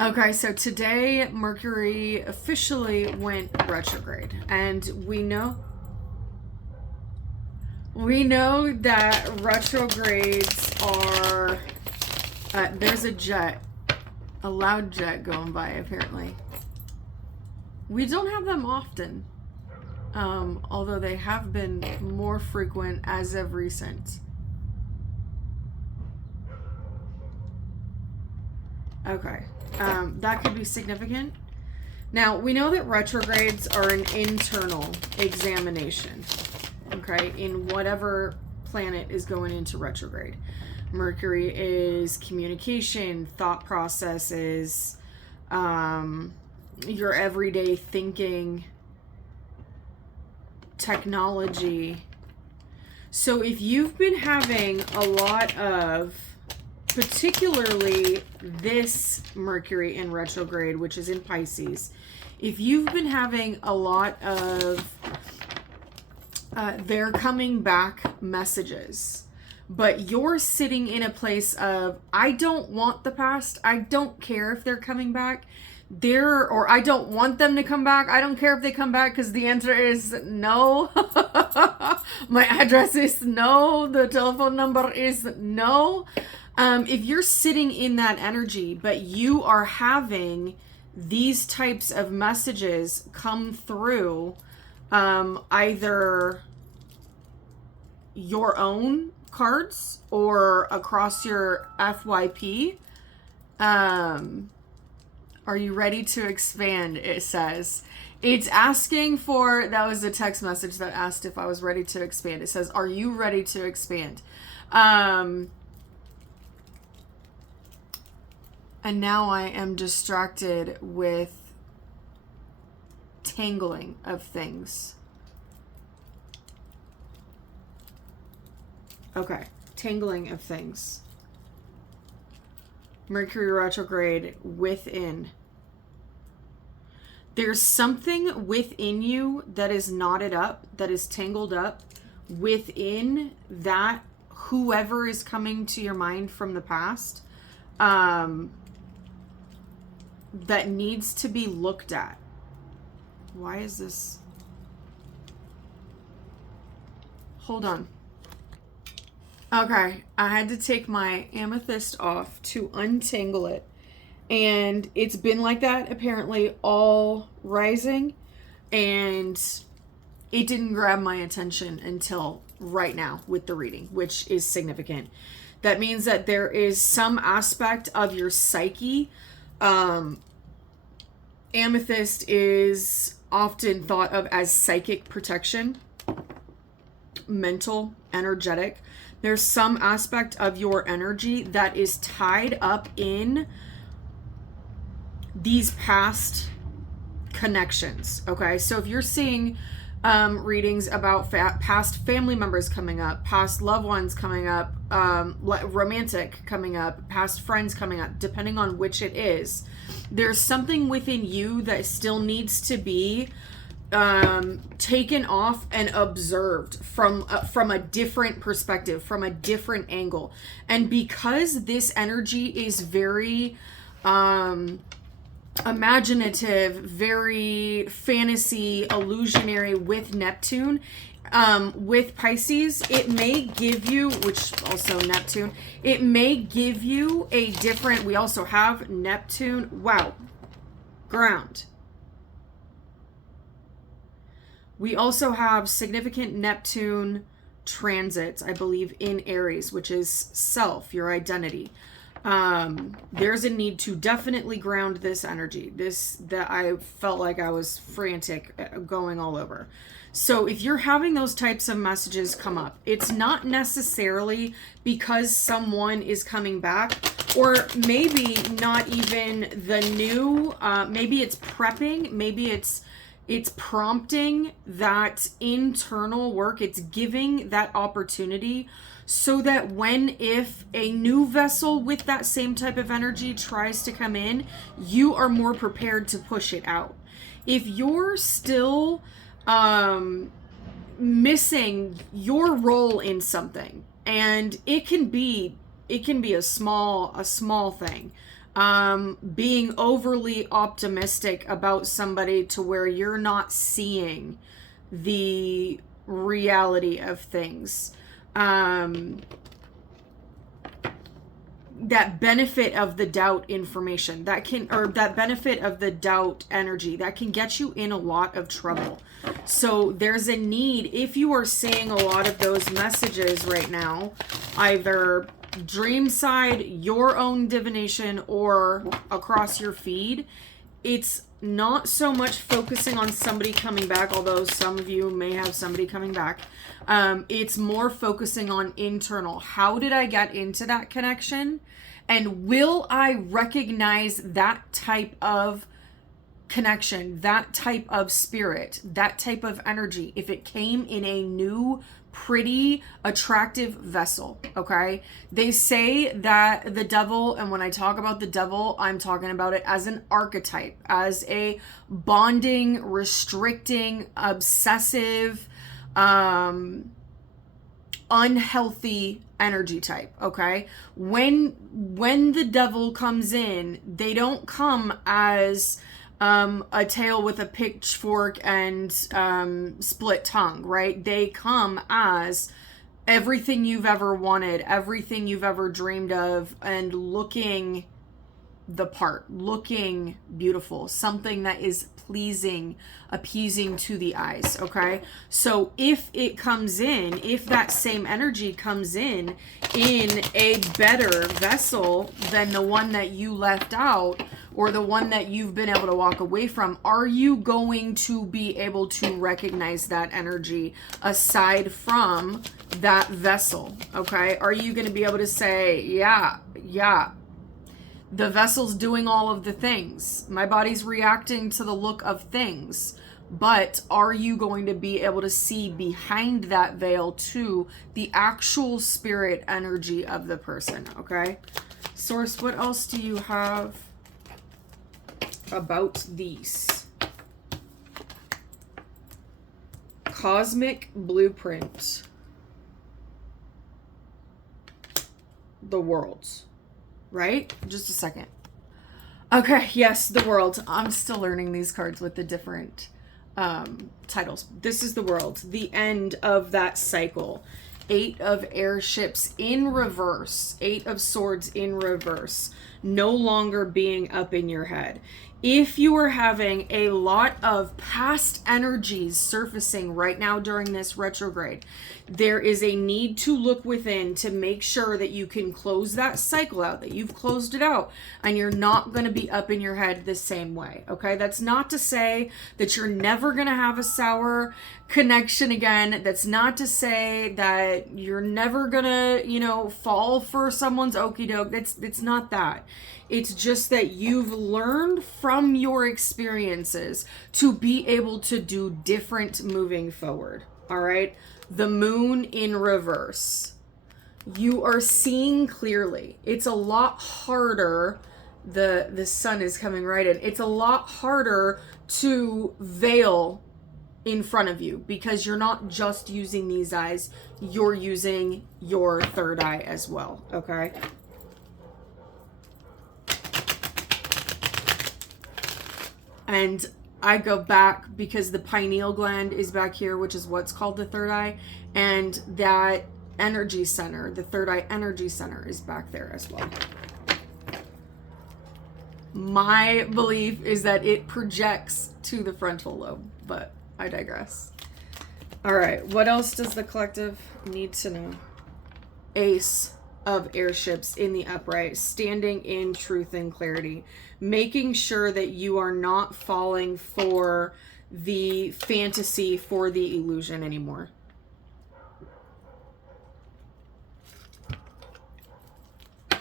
Okay, so today Mercury officially went retrograde, and we know that retrogrades are. There's a jet, a loud jet going by. Apparently, we don't have them often, although they have been more frequent as of recent. Okay, that could be significant. Now, we know that retrogrades are an internal examination, okay, in whatever planet is going into retrograde. Mercury is communication, thought processes, your everyday thinking, technology. So if you've been having a lot of, particularly this Mercury in retrograde, which is in Pisces, if you've been having a lot of they're coming back messages, but you're sitting in a place of, I don't want the past, I don't care if they're coming back, or I don't want them to come back, I don't care if they come back, because the answer is no. My address is no, the telephone number is no. If you're sitting in that energy, but you are having these types of messages come through, either your own cards or across your FYP, are you ready to expand? It says. It's asking for, that was a text message that asked if I was ready to expand. It says, are you ready to expand? And now I am distracted with tangling of things. Okay, tangling of things. Mercury retrograde within. There's something within you that is knotted up, that is tangled up within that whoever is coming to your mind from the past, that needs to be looked at. Why is this? Hold on. Okay, I had to take my amethyst off to untangle it. And it's been like that apparently all rising. And it didn't grab my attention until right now with the reading, which is significant. That means that there is some aspect of your psyche. Amethyst is often thought of as psychic protection, mental, energetic. There's some aspect of your energy that is tied up in these past connections. Okay, so if you're seeing readings about past family members coming up, past loved ones coming up, romantic coming up, past friends coming up, depending on which it is, there's something within you that still needs to be taken off and observed from a different perspective, from a different angle. And because this energy is very imaginative, very fantasy, illusionary with Neptune, with Pisces, it may give you, which also Neptune, it may give you a different, we also have Neptune, wow, ground. We also have significant Neptune transits, I believe, in Aries, which is self, your identity. There's a need to definitely ground this energy. That I felt like I was frantic going all over. So if you're having those types of messages come up, it's not necessarily because someone is coming back, or maybe not even the new, maybe it's prepping, maybe it's prompting that internal work. It's giving that opportunity so that if a new vessel with that same type of energy tries to come in, you are more prepared to push it out. If you're still missing your role in something, and it can be a small thing. being overly optimistic about somebody to where you're not seeing the reality of things. That benefit of the doubt information that can, or that benefit of the doubt energy that can get you in a lot of trouble. So there's a need, if you are seeing a lot of those messages right now, either dream side, your own divination, or across your feed, it's not so much focusing on somebody coming back, although some of you may have somebody coming back. It's more focusing on internal. How did I get into that connection? And will I recognize that type of connection, that type of spirit, that type of energy, if it came in a new, pretty, attractive vessel? Okay. They say that the devil, and when I talk about the devil, I'm talking about it as an archetype, as a bonding, restricting, obsessive, unhealthy energy type. Okay. When the devil comes in, they don't come as a tail with a pitchfork and split tongue, right? They come as everything you've ever wanted, everything you've ever dreamed of, and looking the part, looking beautiful, something that is pleasing, appeasing to the eyes. Okay. So if it comes in, if that same energy comes in a better vessel than the one that you left out, or the one that you've been able to walk away from, are you going to be able to recognize that energy aside from that vessel? Okay. Are you going to be able to say, yeah, the vessel's doing all of the things. My body's reacting to the look of things. But are you going to be able to see behind that veil to the actual spirit energy of the person? Okay. Source, what else do you have about these? Cosmic blueprint. The worlds. Right? Just a second. Okay, yes, the world. I'm still learning these cards with the different titles. This is the world. The end of that cycle. 8 of airships in reverse. 8 of swords in reverse. No longer being up in your head. If you are having a lot of past energies surfacing right now during this retrograde, there is a need to look within to make sure that you can close that cycle out, that you've closed it out, and you're not going to be up in your head the same way. Okay. That's not to say that you're never going to have a sour connection again. That's not to say that you're never going to, fall for someone's okie doke. It's not that. It's just that you've learned from your experiences to be able to do different moving forward. All right. The moon in reverse. You are seeing clearly. It's a lot harder. The sun is coming right in. It's a lot harder to veil in front of you because you're not just using these eyes. You're using your third eye as well. Okay. And I go back because the pineal gland is back here, which is what's called the third eye. And that energy center, the third eye energy center, is back there as well. My belief is that it projects to the frontal lobe, but I digress. All right. What else does the collective need to know? Ace of airships in the upright, standing in truth and clarity, making sure that you are not falling for the fantasy, for the illusion anymore.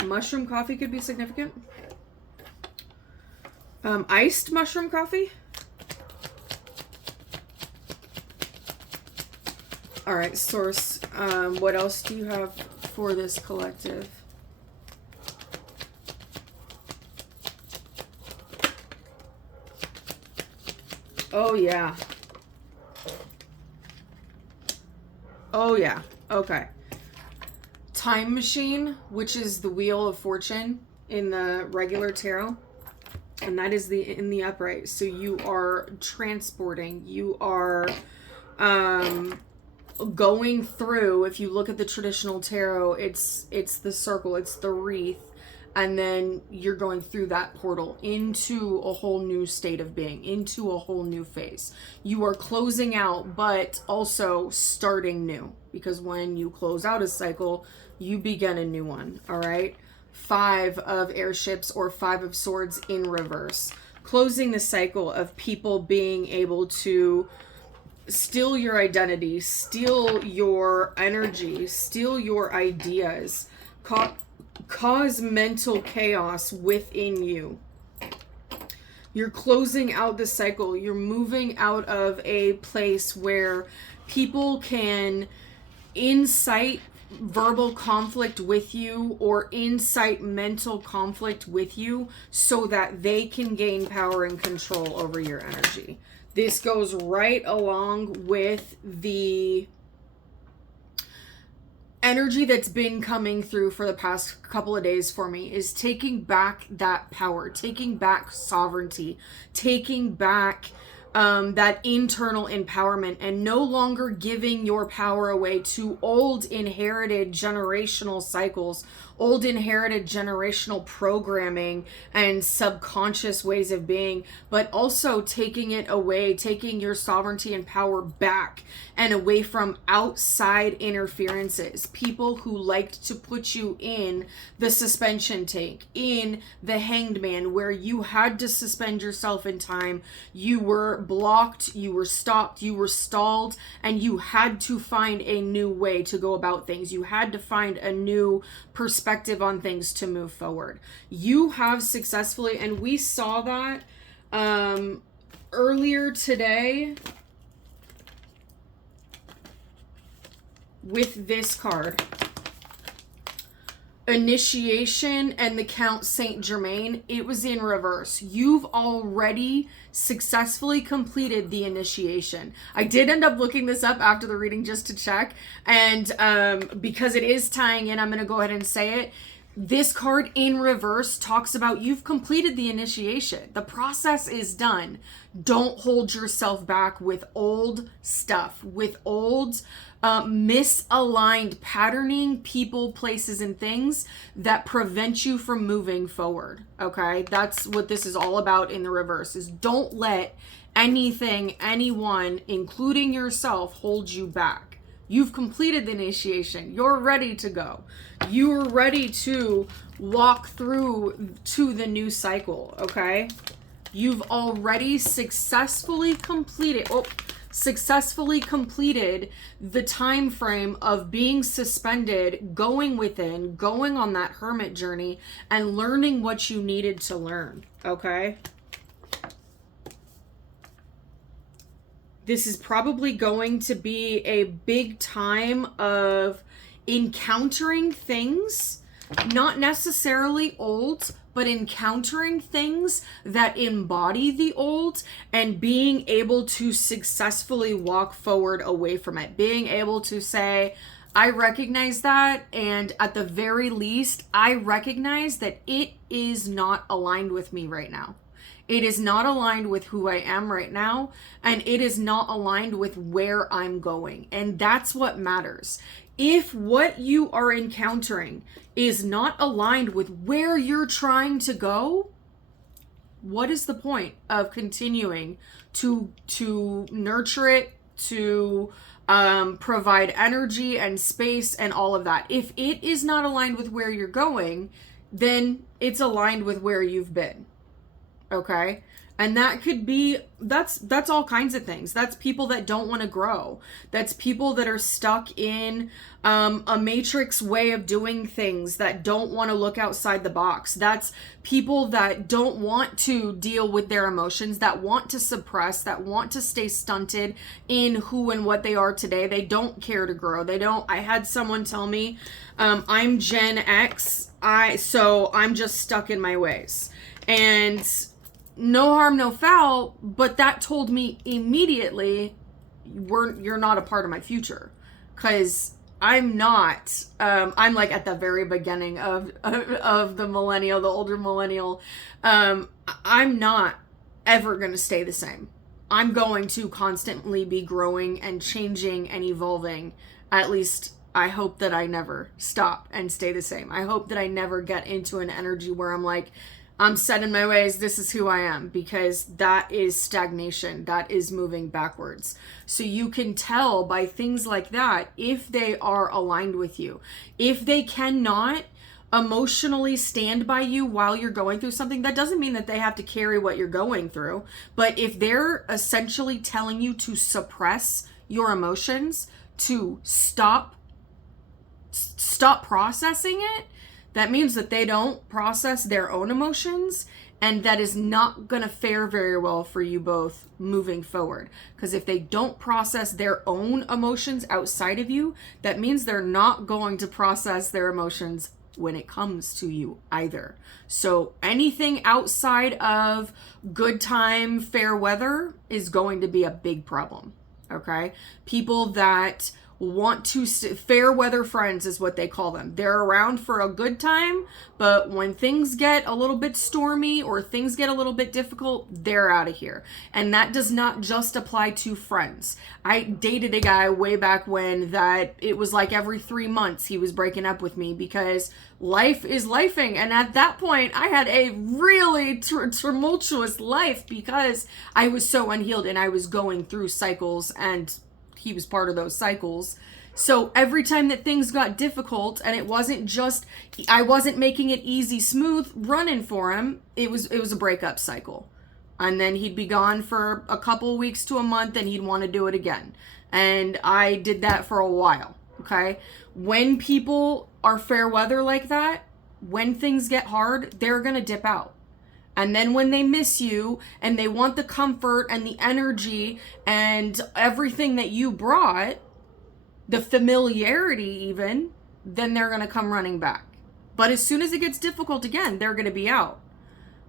Mushroom coffee could be significant. Iced mushroom coffee. All right, source. What else do you have for this collective? Oh, yeah. Oh, yeah. Okay. Time machine, which is the wheel of fortune in the regular tarot, and that is in the upright. So you are transporting, you are going through. If you look at the traditional tarot, it's the circle, it's the wreath, and then you're going through that portal into a whole new state of being, into a whole new phase. You are closing out, but also starting new, because when you close out a cycle, you begin a new one. All right. 5 of airships, or 5 of swords in reverse, closing the cycle of people being able to steal your identity, steal your energy, steal your ideas, cause mental chaos within you. You're closing out the cycle. You're moving out of a place where people can incite verbal conflict with you, or incite mental conflict with you, so that they can gain power and control over your energy. This goes right along with the energy that's been coming through for the past couple of days for me, is taking back that power, taking back sovereignty, taking back that internal empowerment, and no longer giving your power away to old inherited generational cycles, old inherited generational programming and subconscious ways of being, but also taking it away, taking your sovereignty and power back and away from outside interferences. People who liked to put you in the suspension tank, in the hanged man, where you had to suspend yourself in time. You were blocked, you were stopped, you were stalled, and you had to find a new way to go about things. You had to find a new perspective on things to move forward. You have successfully, and we saw that earlier today with this card. Initiation and the Count Saint Germain, it was in reverse. You've already successfully completed the initiation. I did end up looking this up after the reading just to check, and because it is tying in, I'm going to go ahead and say it. This card in reverse talks about you've completed the initiation. The process is done. Don't hold yourself back with old stuff, with old misaligned patterning, people, places, and things that prevent you from moving forward. Okay, that's what this is all about in the reverse, is don't let anything, anyone, including yourself, hold you back. You've completed the initiation. You're ready to go. You're ready to walk through to the new cycle, okay? You've already successfully completed the time frame of being suspended, going within, going on that hermit journey, and learning what you needed to learn, okay? This is probably going to be a big time of encountering things, not necessarily old, but encountering things that embody the old, and being able to successfully walk forward away from it. Being able to say, I recognize that, and at the very least, I recognize that it is not aligned with me right now. It is not aligned with who I am right now, and it is not aligned with where I'm going. And that's what matters. If what you are encountering is not aligned with where you're trying to go, what is the point of continuing to nurture it, to provide energy and space and all of that? If it is not aligned with where you're going, then it's aligned with where you've been. Okay? And that could be, that's all kinds of things. That's people that don't want to grow. That's people that are stuck in a matrix way of doing things, that don't want to look outside the box. That's people that don't want to deal with their emotions, that want to suppress, that want to stay stunted in who and what they are today. They don't care to grow. I had someone tell me, I'm Gen X, so I'm just stuck in my ways. And no harm, no foul, but that told me immediately, you're not a part of my future, because I'm not, I'm like at the very beginning of the millennial, the older millennial. I'm not ever going to stay the same. I'm going to constantly be growing and changing and evolving. At least I hope that I never stop and stay the same. I hope that I never get into an energy where I'm like, I'm set in my ways, this is who I am, because that is stagnation. That is moving backwards. So you can tell by things like that if they are aligned with you. If they cannot emotionally stand by you while you're going through something, that doesn't mean that they have to carry what you're going through. But if they're essentially telling you to suppress your emotions, to stop processing it, that means that they don't process their own emotions, and that is not going to fare very well for you both moving forward. Because if they don't process their own emotions outside of you, that means they're not going to process their emotions when it comes to you either. So anything outside of good time, fair weather is going to be a big problem. Okay? People that want to fair weather friends is what they call them. They're around for a good time, but when things get a little bit stormy or things get a little bit difficult, they're out of here. And that does not just apply to friends. I dated a guy way back when that it was like every 3 months he was breaking up with me because life is lifing. And at that point, I had a really tumultuous life because I was so unhealed and I was going through cycles, and he was part of those cycles. So every time that things got difficult, and it wasn't just, I wasn't making it easy, smooth running for him, it was a breakup cycle. And then he'd be gone for a couple weeks to a month and he'd want to do it again. And I did that for a while. Okay. When people are fair weather like that, when things get hard, they're going to dip out. And then when they miss you and they want the comfort and the energy and everything that you brought, the familiarity even, then they're going to come running back. But as soon as it gets difficult again, they're going to be out.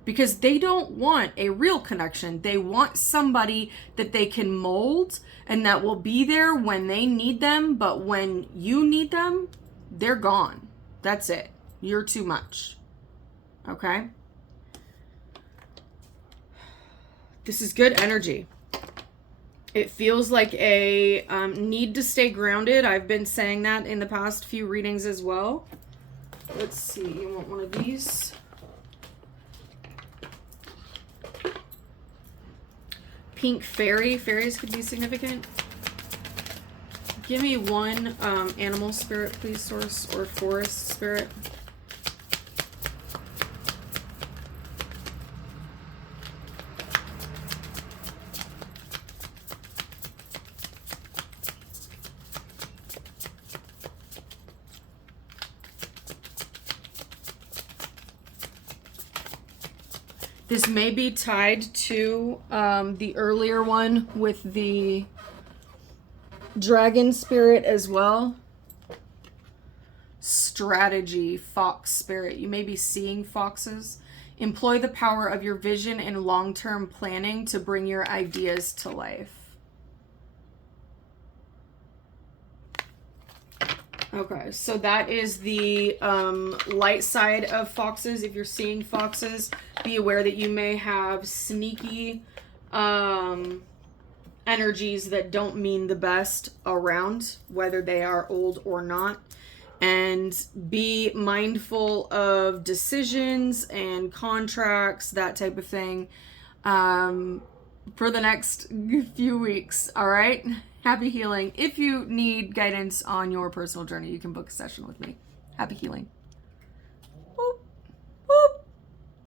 Because they don't want a real connection. They want somebody that they can mold and that will be there when they need them. But when you need them, they're gone. That's it. You're too much. Okay? This is good energy. It feels like a need to stay grounded. I've been saying that in the past few readings as well. Let's see. You want one of these? Pink fairy. Fairies could be significant. Give me one animal spirit, please, source, or forest spirit. This may be tied to the earlier one with the dragon spirit as well. Strategy, fox spirit. You may be seeing foxes. Employ the power of your vision and long-term planning to bring your ideas to life. Okay, so that is the light side of foxes. If you're seeing foxes, be aware that you may have sneaky energies that don't mean the best around, whether they are old or not. And be mindful of decisions and contracts, that type of thing, for the next few weeks, all right? Happy healing. If you need guidance on your personal journey, you can book a session with me. Happy healing.